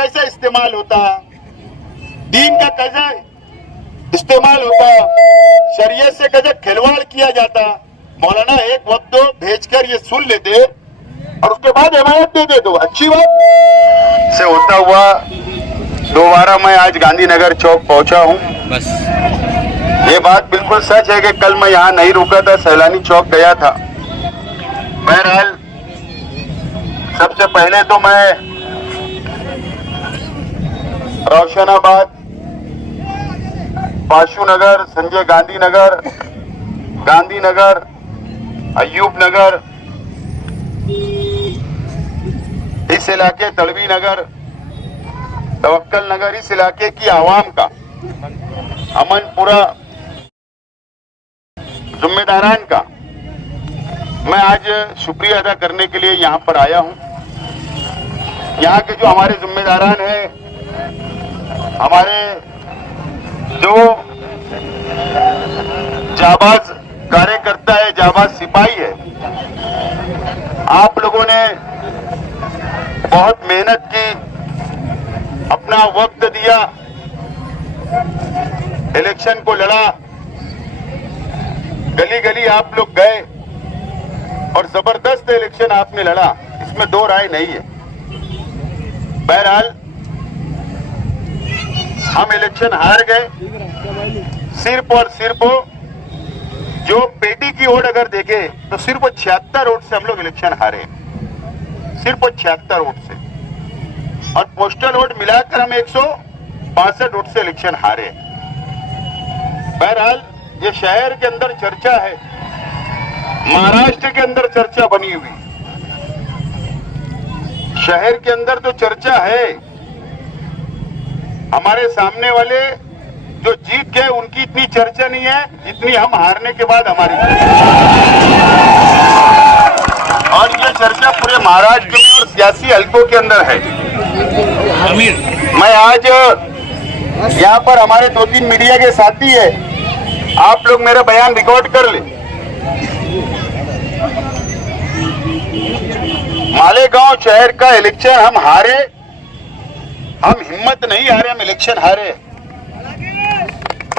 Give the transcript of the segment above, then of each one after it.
कैसा इस्तेमाल होता, दीन का कैसा इस्तेमाल होता, शरीयत से कैसे खिलवाड़ किया जाता। मौलाना एक वक्त तो भेजकर ये सुन लेते और उसके बाद हिमायत दे दे तो अच्छी बात से होता हुआ दोबारा मैं आज गांधीनगर चौक पहुंचा हूं। बस ये बात बिल्कुल सच है कि कल मैं यहाँ नहीं रुका था, सैलानी चौक गया था। बहरहाल सबसे पहले तो मैं रोशनाबाद, पाशु नगर, संजय गांधी नगर, गांधीनगर, अयूब नगर, इस इलाके तड़वी नगर, तवक्कल नगर, इस इलाके की आवाम का, अमनपुरा जिम्मेदारान का मैं आज शुक्रिया अदा करने के लिए यहाँ पर आया हूँ। यहाँ के जो हमारे जिम्मेदारान हैं, हमारे जो जाबाज कार्यकर्ता है, जाबाज सिपाही है, आप लोगों ने बहुत मेहनत की, अपना वक्त दिया, इलेक्शन को लड़ा, गली गली आप लोग गए और जबरदस्त इलेक्शन आपने लड़ा, इसमें दो राय नहीं है। बहरहाल हम इलेक्शन हार गए, सिर्फ और सिर्फ जो पेटी की वोट अगर देखे तो सिर्फ 76 वोट से हम लोग इलेक्शन हारे, सिर्फ 76 वोट से, और पोस्टल वोट मिलाकर हम 162 वोट से इलेक्शन हारे। बहरहाल ये शहर के अंदर चर्चा है, महाराष्ट्र के अंदर चर्चा बनी हुई, शहर के अंदर तो चर्चा है। हमारे सामने वाले जो जीत गए उनकी इतनी चर्चा नहीं है जितनी हम हारने के बाद हमारी और ये चर्चा पूरे महाराष्ट्र में और सियासी हलकों के अंदर है। मैं आज यहाँ पर हमारे 2-3 मीडिया के साथी है, आप लोग मेरा बयान रिकॉर्ड कर ले। मालेगांव शहर का इलेक्शन हम हारे, हम हिम्मत नहीं हारे, हम इलेक्शन हारे।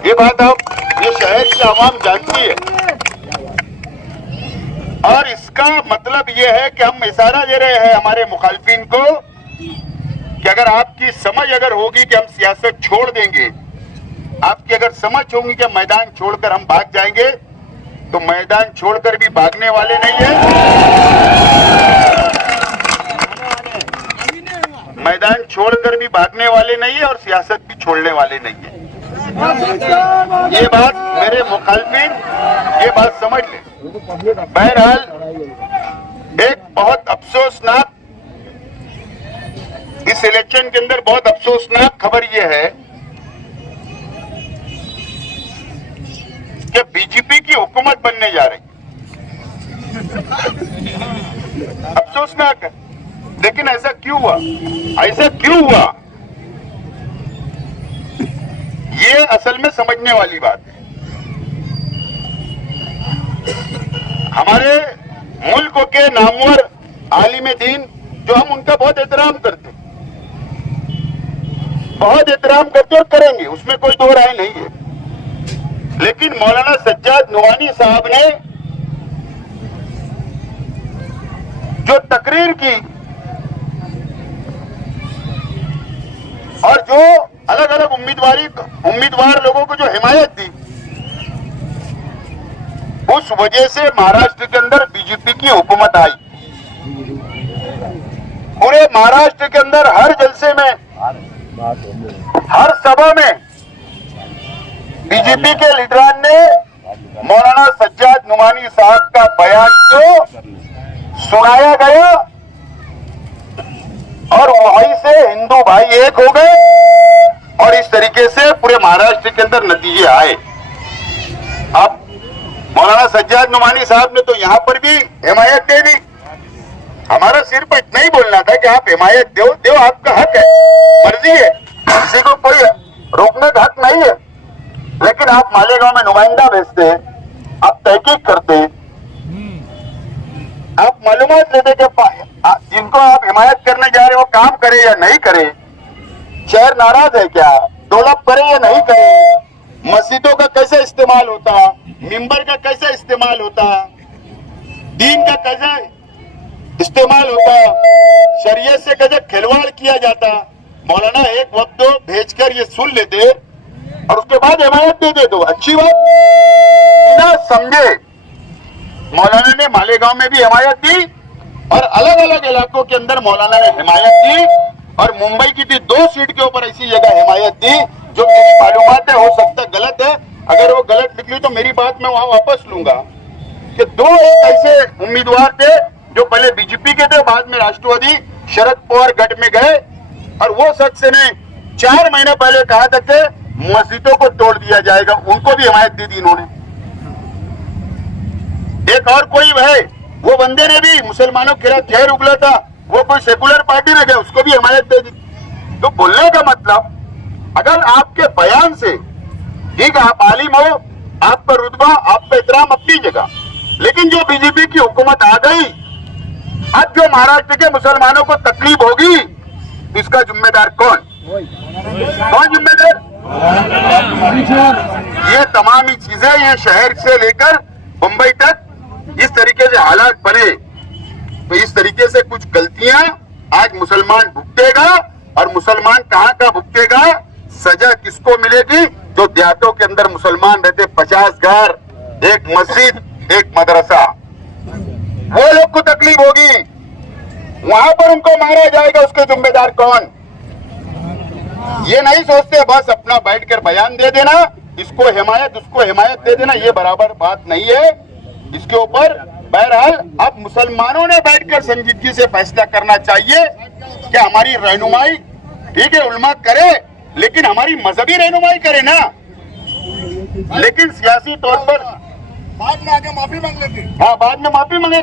ये बात आप, ये शहर की आवाम जानती है, और इसका मतलब ये है कि हम इशारा दे रहे हैं हमारे मुखालफिन को कि अगर आपकी समझ अगर होगी कि हम सियासत छोड़ देंगे, आपकी अगर समझ होगी कि मैदान छोड़कर हम भाग जाएंगे, तो मैदान छोड़कर भी भागने वाले नहीं है, मैदान छोड़कर भी भागने वाले नहीं है, और सियासत भी छोड़ने वाले नहीं है। ये बात मेरे मुखालफिन ये बात समझ ले। बहरहाल एक बहुत अफसोसनाक, इस इलेक्शन के अंदर बहुत अफसोसनाक खबर यह है कि बीजेपी की हुकूमत बनने जा रही है। अफसोसनाक है, लेकिन ऐसा क्यों हुआ, ऐसा क्यों हुआ, ये असल में समझने वाली बात है। हमारे मुल्क के नामवर आलिम दीन जो हम उनका बहुत एहतराम करते, बहुत एहतराम करते और करेंगे, उसमें कोई दो राय नहीं है, लेकिन मौलाना सज्जाद नुमानी साहब ने जो तकरीर की और जो अलग अलग उम्मीदवार लोगों को जो हिमायत दी, उस वजह से महाराष्ट्र के अंदर बीजेपी की हुकूमत आई। पूरे महाराष्ट्र के अंदर हर जलसे में, हर सभा में बीजेपी के लीडरान ने मौलाना सज्जाद नुमानी साहब का बयान को सुनाया गया, और वहीं से हिंदू भाई एक हो गए, और इस तरीके से पूरे महाराष्ट्र के अंदर नतीजे आए। अब मौलाना सज्जाद नुमानी साहब ने तो यहाँ पर भी हिमायत दे दी। हमारा सिर्फ इतना ही बोलना था कि आप हिमायत दो, आपका हक है, मर्जी है, किसी को कोई रोकने का हक नहीं है, लेकिन आप मालेगांव में नुमाइंदा भेजते हैं, आप तहकीक करते हैं, आप मालूमात लेते कि जिनको आप हिमायत करने जा रहे हो काम करे या नहीं करे, शहर नाराज है क्या? डेवलप करे या नहीं करे? मस्जिदों का कैसे इस्तेमाल होता, मिंबर का कैसे इस्तेमाल होता, दीन का कैसे इस्तेमाल होता, शरीयत से कैसे खिलवाड़ किया जाता। मौलाना एक वक्त भेजकर ये सुन लेते और उसके बाद हिमायत दे दे तो अच्छी बात। बिना समझे मौलाना ने मालेगांव में भी हिमायत दी और अलग अलग इलाकों के अंदर मौलाना ने हिमायत दी और मुंबई की भी 2 सीट के ऊपर ऐसी जगह हिमायत दी जो मेरी मालूमात है, हो सकता गलत है। अगर वो गलत निकली तो मेरी बात मैं वहां वापस लूंगा कि 2 ऐसे उम्मीदवार थे जो पहले बीजेपी के थे, बाद में राष्ट्रवादी शरद पवार गठ में गए और वो शख्स ने 4 महीने पहले कहा था कि मस्जिदों को तोड़ दिया जाएगा, उनको भी हिमायत दे दी इन्होंने। एक और कोई है, वो बंदे ने भी मुसलमानों के खिलाफ जहर उगला था, वो कोई सेकुलर पार्टी में गया, उसको भी हिमायत दे दी। तो बोलने का मतलब अगर आपके बयान से, ठीक है आप आलिम हो, आपका रुतबा आपका एहतराम अपनी जगह, लेकिन जो बीजेपी की हुकूमत आ गई, अब जो महाराष्ट्र के मुसलमानों को तकलीफ होगी इसका जिम्मेदार कौन? कौन जिम्मेदार? ये तमाम ही चीजें, ये शहर से लेकर मुंबई तक इस तरीके से हालात बने, तो इस तरीके से कुछ गलतियां आज मुसलमान भुगतेगा और मुसलमान कहां का भुगतेगा? सजा किसको मिलेगी? जो देहातों के अंदर मुसलमान रहते, 50 घर, एक मस्जिद, एक मदरसा, वो लोग को तकलीफ होगी, वहां पर उनको मारा जाएगा, उसके जिम्मेदार कौन? ये नहीं सोचते बस अपना बैठकर बयान दे देना, इसको हिमायत उसको हिमायत दे देना, ये बराबर बात नहीं है। इसके ऊपर बहरहाल अब मुसलमानों ने बैठकर संजीदगी से फैसला करना चाहिए कि हमारी रहनुमाई, ठीक है उल्मा करे, लेकिन हमारी मजहबी रहनुमाई करे ना, लेकिन सियासी तौर पर बाद में आके माफी मांग लेंगे। हाँ बाद में माफी मांगे,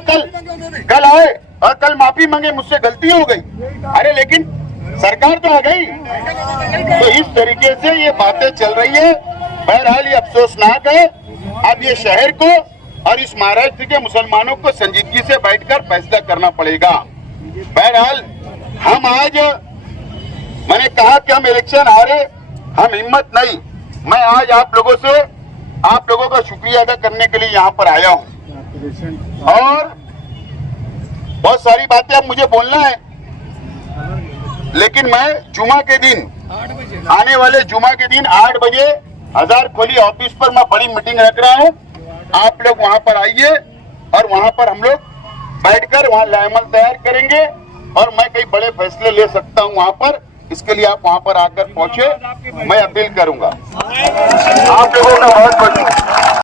कल आए और कल माफी मांगे, मुझसे गलती हो गई। अरे लेकिन सरकार तो आ गई। तो इस तरीके से ये बातें चल रही है। बहरहाल ये अफसोसनाक है। अब ये शहर को और इस महाराष्ट्र के मुसलमानों को संजीदगी से बैठकर फैसला करना पड़ेगा। बहरहाल हम आज, मैंने कहा कि हम इलेक्शन हारे, हम हिम्मत नहीं, मैं आज आप लोगों का शुक्रिया अदा करने के लिए यहाँ पर आया हूँ और बहुत सारी बातें अब मुझे बोलना है, लेकिन मैं जुमा के दिन, आने वाले जुमा के दिन 8 बजे हजार खोली ऑफिस पर मैं बड़ी मीटिंग रख रहा हूँ। आप लोग वहां पर आइए और वहां पर हम लोग बैठकर वहां लाएमल तैयार करेंगे और मैं कई बड़े फैसले ले सकता हूं वहां पर। इसके लिए आप वहां पर आकर पहुंचे, मैं अपील करूंगा। आप लोगों का बहुत